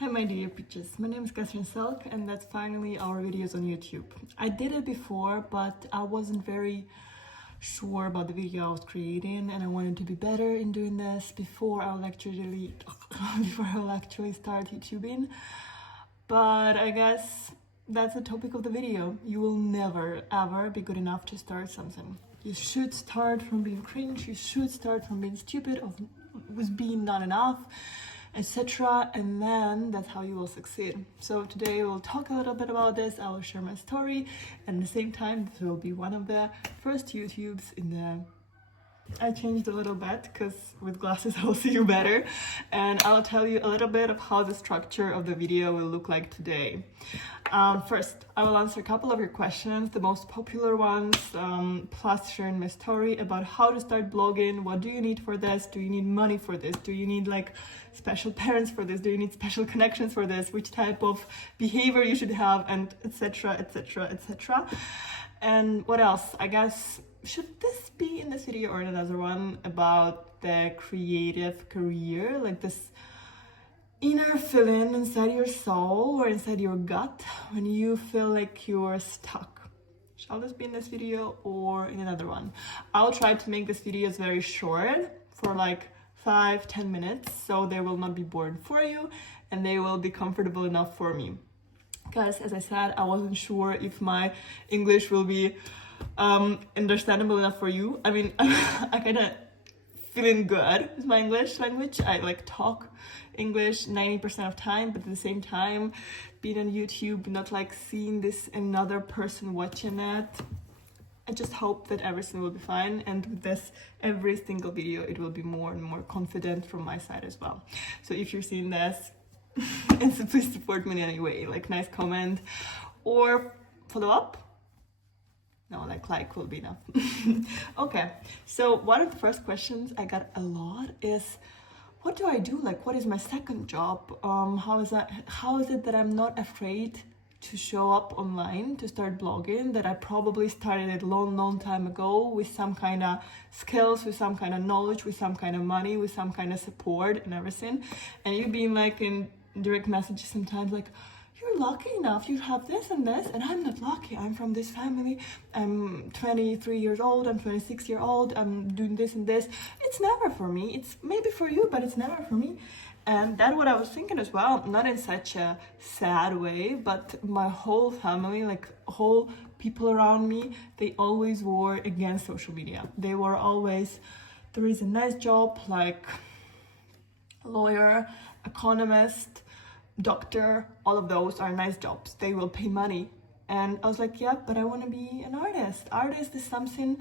Hi my dear peaches, my name is Catherine Selk and that's finally our videos on YouTube. I did it before but I wasn't very sure about the video I was creating and I wanted to be better in doing this before I'll actually start YouTubing. But I guess that's the topic of the video. You will never ever be good enough to start something. You should start from being cringe, you should start from being stupid, with being not enough, etc. And then that's how you will succeed. So today we'll talk a little bit about this. I will share my story and at the same time this will be one of the first YouTubes in the... I changed a little bit because with glasses I'll see you better, and I'll tell you a little bit of how the structure of the video will look like today. First, I will answer a couple of your questions, the most popular ones, plus sharing my story about how to start blogging. What do you need for this? Do you need money for this? Do you need like special parents for this? Do you need special connections for this? Which type of behavior you should have, and etc, etc, etc. And what else? I guess, should this be in this video or in another one about the creative career, like this inner feeling inside your soul or inside your gut when you feel like you're stuck? Shall this be in this video or in another one? I'll try to make these videos very short, for like 5-10 minutes, so they will not be boring for you and they will be comfortable enough for me. Because as I said, I wasn't sure if my English will be understandable enough for you. I mean, I kind of feeling good with my English language. I like talk English 90% of time, but at the same time, being on YouTube, not like seeing this another person watching it. I just hope that everything will be fine, and with this, every single video, it will be more and more confident from my side as well. So if you're seeing this, and so please support me in any way, like nice comment or follow up. No, like will be enough. Okay, so one of the first questions I got a lot is, what do I do? Like, what is my second job? How is it that I'm not afraid to show up online, to start blogging, that I probably started it long time ago with some kind of skills, with some kind of knowledge, with some kind of money, with some kind of support and everything. And you being like in direct messages sometimes like, you're lucky enough, you have this and this, and I'm not lucky. I'm from this family, I'm 23 years old, I'm 26 years old, I'm doing this and this. It's never for me. It's maybe for you, but it's never for me. And that's what I was thinking as well, not in such a sad way, but my whole family, like whole people around me, they always were against social media. They were always, there is a nice job like lawyer, economist, doctor, all of those are nice jobs. They will pay money. And I was like, yeah, but I want to be an artist. Artist is something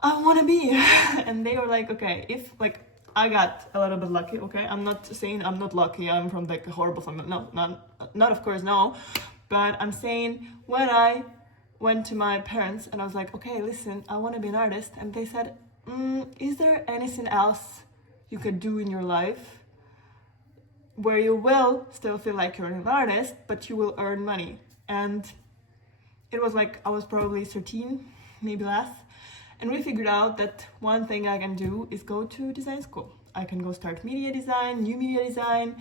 I want to be. And they were like, okay, if like I got a little bit lucky, okay? I'm not saying I'm not lucky, I'm from like a horrible family. No, not of course, no. But I'm saying when I went to my parents and I was like, okay, listen, I want to be an artist. And they said, is there anything else you could do in your life where you will still feel like you're an artist, but you will earn money? And it was like, I was probably 13, maybe less. And we figured out that one thing I can do is go to design school. I can go start media design, new media design,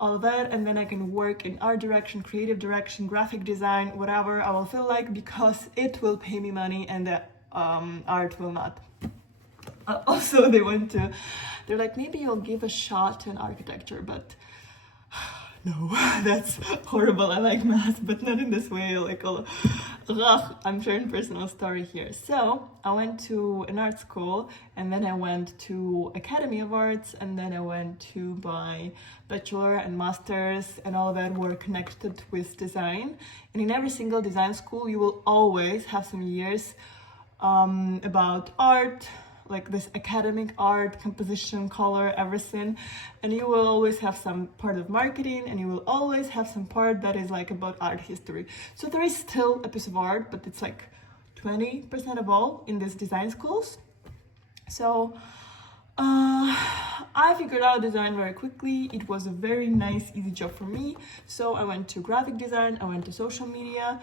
all of that. And then I can work in art direction, creative direction, graphic design, whatever I will feel like, because it will pay me money and the art will not. Also, they're like, maybe you'll give a shot in architecture, but no, that's horrible. I like math, but not in this way. Like, I'm sharing personal story here. So I went to an art school, and then I went to Academy of Arts, and then I went to my bachelor and masters, and all of that were connected with design. And in every single design school, you will always have some years about art, like this academic art, composition, color, everything. And you will always have some part of marketing, and you will always have some part that is like about art history. So there is still a piece of art, but it's like 20% of all in these design schools. So I figured out design very quickly. It was a very nice, easy job for me. So I went to graphic design, I went to social media.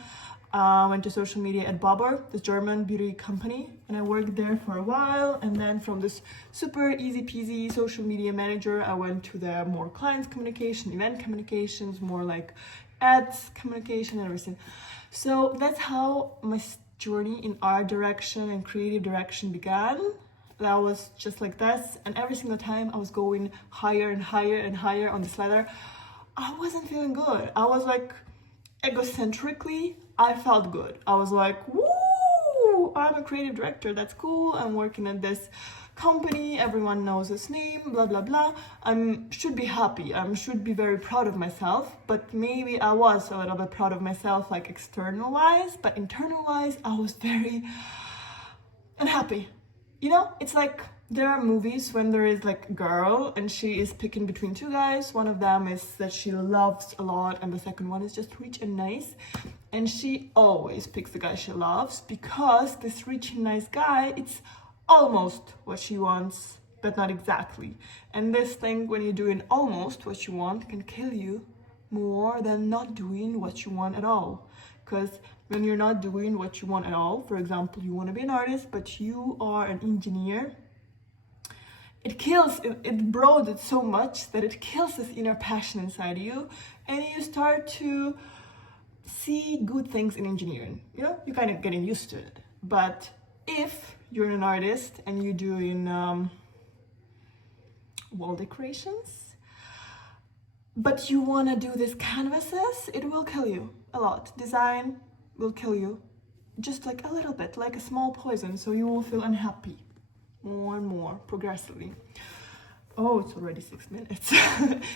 Went to social media at Bobber, this German beauty company, and I worked there for a while. And then from this super easy peasy social media manager, I went to the more clients communication, event communications, more like ads communication and everything. So that's how my journey in art direction and creative direction began. That was just like this, and every single time I was going higher and higher and higher on this ladder, I wasn't feeling good. I was like, egocentrically, I felt good. I was like, woo, I'm a creative director, that's cool. I'm working at this company, everyone knows his name, blah blah blah. I should be happy, I should be very proud of myself. But maybe I was a little bit proud of myself, like external wise, but internal wise I was very unhappy. You know, it's like there are movies when there is like a girl and she is picking between two guys. One of them is that she loves a lot, and the second one is just rich and nice. And she always picks the guy she loves because this rich and nice guy, it's almost what she wants, but not exactly. And this thing, when you're doing almost what you want, can kill you more than not doing what you want at all. Because when you're not doing what you want at all, for example, you want to be an artist, but you are an engineer, it kills, it broads it so much that it kills this inner passion inside you, and you start to see good things in engineering. You know, you're kind of getting used to it. But if you're an artist and you're doing wall decorations, but you want to do these canvases, it will kill you a lot. Design will kill you just like a little bit, like a small poison, so you will feel unhappy more and more progressively. Oh, it's already 6 minutes.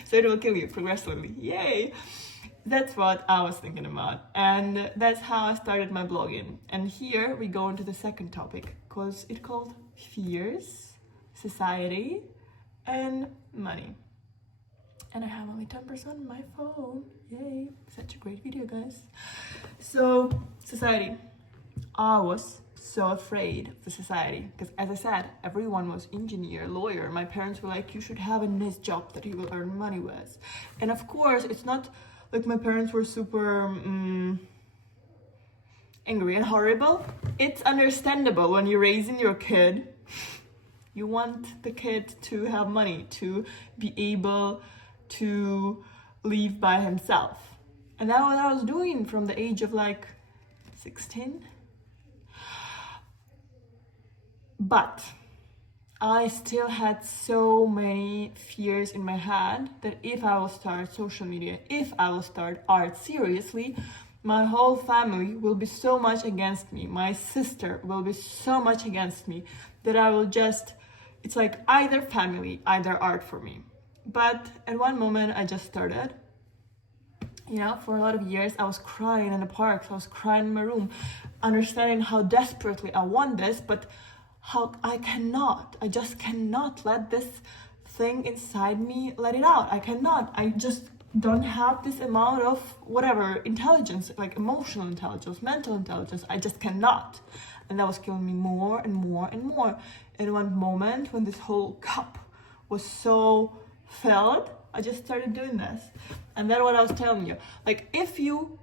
So it will kill you progressively. Yay! That's what I was thinking about, and that's how I started my blogging. And here we go into the second topic, because it's called fears, society, and money. And I have only 10% on my phone. Yay! Such a great video, guys. So, society. I was so afraid of the society because, as I said, everyone was engineer, lawyer. My parents were like, you should have a nice job that you will earn money with. And of course, it's not like my parents were super angry and horrible. It's understandable when you're raising your kid. You want the kid to have money, to be able to live by himself. And that's what I was doing from the age of like 16. But I still had so many fears in my head that if I will start social media, if I will start art seriously, my whole family will be so much against me. My sister will be so much against me that I will just, it's like either family, either art for me. But at one moment I just started. You know, for a lot of years I was crying in the parks, I was crying in my room, understanding how desperately I want this, but how I just cannot let this thing inside me let it out. I just don't have this amount of whatever intelligence, like emotional intelligence, mental intelligence. I just cannot. And that was killing me more and more and more. And one moment when this whole cup was so filled, I just started doing this. And that's what I was telling you. Like, if you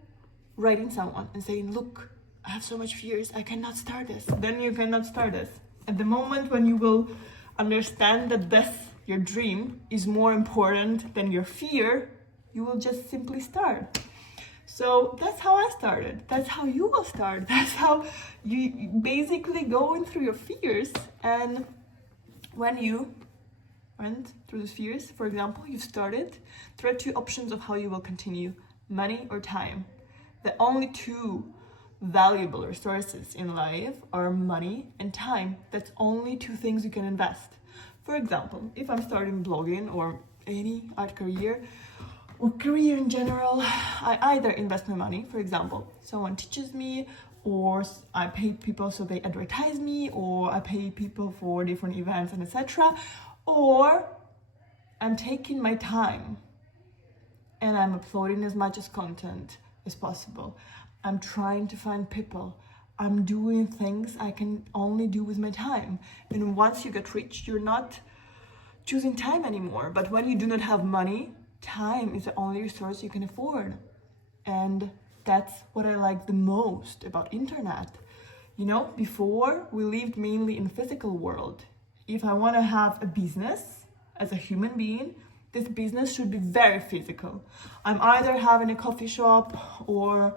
writing someone and saying, look, I have so much fears, I cannot start this, then you cannot start this. At the moment when you will understand that this, your dream, is more important than your fear, you will just simply start. So that's how I started. That's how you will start. That's how you basically going through your fears. And when you went through those fears, for example, you started, there are two options of how you will continue: money or time. The only two valuable resources in life are money and time. That's only two things you can invest. For example, if I'm starting blogging or any art career or career in general, I either invest my money, for example, someone teaches me, or I pay people so they advertise me, or I pay people for different events and etc. Or I'm taking my time and I'm uploading as much as content as possible. I'm trying to find people. I'm doing things I can only do with my time. And once you get rich, you're not choosing time anymore. But when you do not have money, time is the only resource you can afford. And That's what I like the most about internet. You know, before we lived mainly in physical world. If I want to have a business as a human being, this business should be very physical. I'm either having a coffee shop or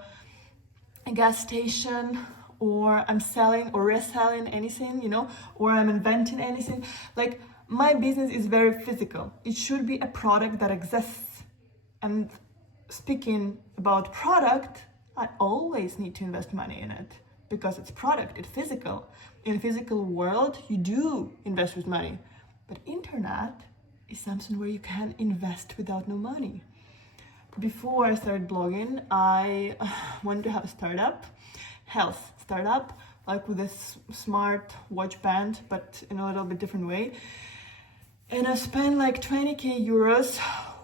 a gas station, or I'm selling or reselling anything, you know, or I'm inventing anything. Like, my business is very physical. It should be a product that exists. And speaking about product, I always need to invest money in it because it's product, it's physical. In a physical world, you do invest with money. But internet is something where you can invest without no money. Before I started blogging, I wanted to have a startup, health startup, like with this smart watch band, but in a little bit different way. And I spent like 20k euros,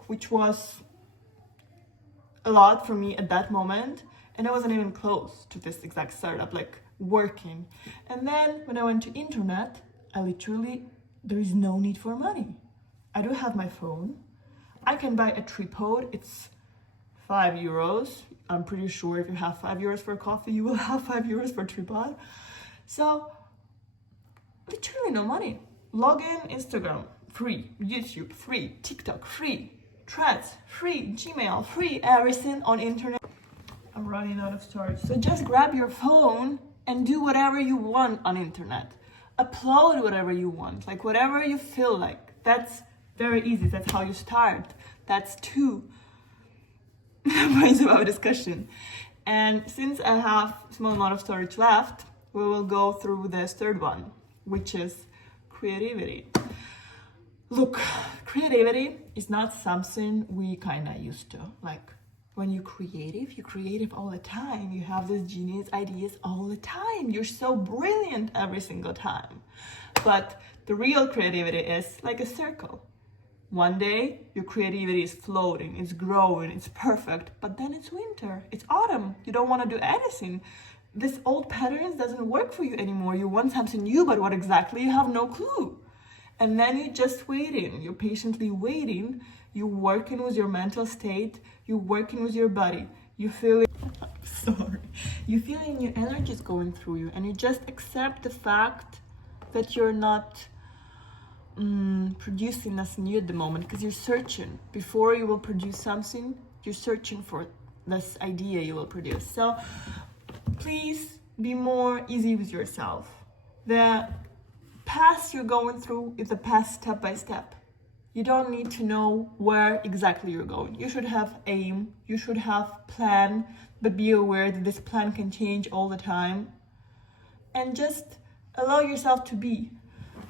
which was a lot for me at that moment. And I wasn't even close to this exact startup, like working. And then when I went to internet, there is no need for money. I do have my phone. I can buy a tripod. It's 5 euros. I'm pretty sure if you have 5 euros for coffee, you will have 5 euros for tripod. So literally no money. Log in Instagram, free. YouTube, free. TikTok, free. Threads, free. Gmail, free. Everything on internet. I'm running out of storage. So just grab your phone and do whatever you want on internet. Upload whatever you want, like whatever you feel like. That's very easy. That's how you start. That's 2 points of our discussion. And since I have a small amount of storage left, we will go through this third one, which is creativity. Look, creativity is not something we kind of used to. Like, when you're creative all the time. You have these genius ideas all the time. You're so brilliant every single time. But the real creativity is like a circle. One day, your creativity is floating, it's growing, it's perfect, but then it's winter, it's autumn. You don't want to do anything. This old patterns doesn't work for you anymore. You want something new, but what exactly? You have no clue. And then you're just waiting. You're patiently waiting. You're working with your mental state. You're working with your body. You feel you feeling your energy is going through you, and you just accept the fact that you're not producing nothing new at the moment because you're searching. Before you will produce something, you're searching for this idea you will produce. So please be more easy with yourself. The path you're going through is a path step by step. You don't need to know where exactly you're going. You should have aim, you should have plan, but be aware that this plan can change all the time. And just allow yourself to be.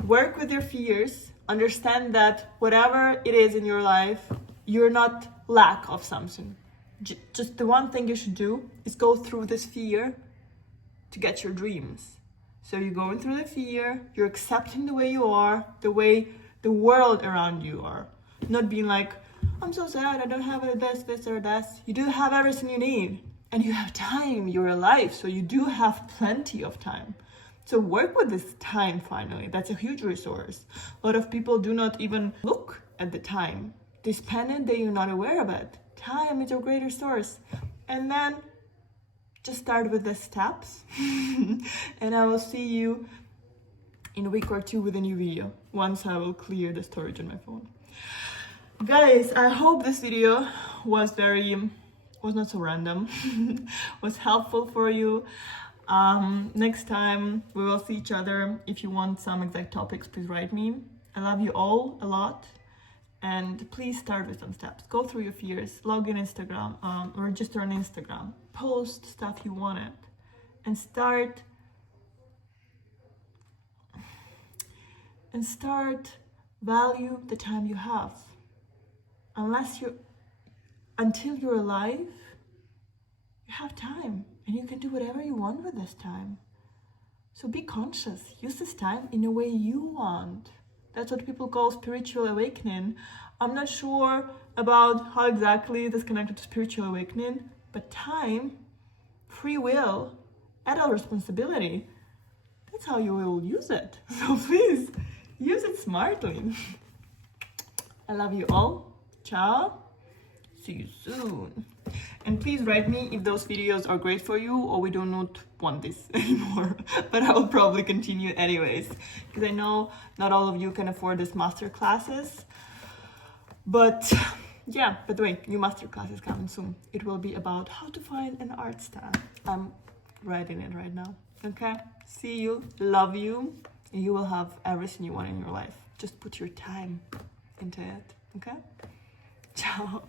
Work with your fears. Understand that whatever it is in your life, you're not lack of something. Just the one thing you should do is go through this fear to get your dreams. So you're going through the fear, you're accepting the way you are, the way the world around you are. Not being like, I'm so sad, I don't have this or that. You do have everything you need. And you have time, you're alive, so you do have plenty of time. So work with this time finally. That's a huge resource. A lot of people do not even look at the time. They spend it, they're not aware of it. Time is a great resource. And then just start with the steps. And I will see you in a week or 2 with a new video once I will clear the storage on my phone. Guys, I hope this video was not so random, was helpful for you. Next time we will see each other. If you want some exact topics, please write me. I love you all a lot. And please start with some steps. Go through your fears, log in Instagram, register on Instagram, post stuff you wanted, and start value the time you have. Until you're alive, you have time and you can do whatever you want with this time. So be conscious, use this time in a way you want. That's what people call spiritual awakening. I'm not sure about how exactly this connected to spiritual awakening, but time, free will, adult responsibility, that's how you will use it. So please, use it smartly. I love you all. Ciao. See you soon. And please write me if those videos are great for you or we do not want this anymore. But I will probably continue anyways, because I know not all of you can afford this master classes. But yeah, by the way, new master class is coming soon. It will be about how to find an art stand. I'm writing it right now. Okay, see you, love you, and you will have everything you want in your life. Just put your time into it. Okay, ciao.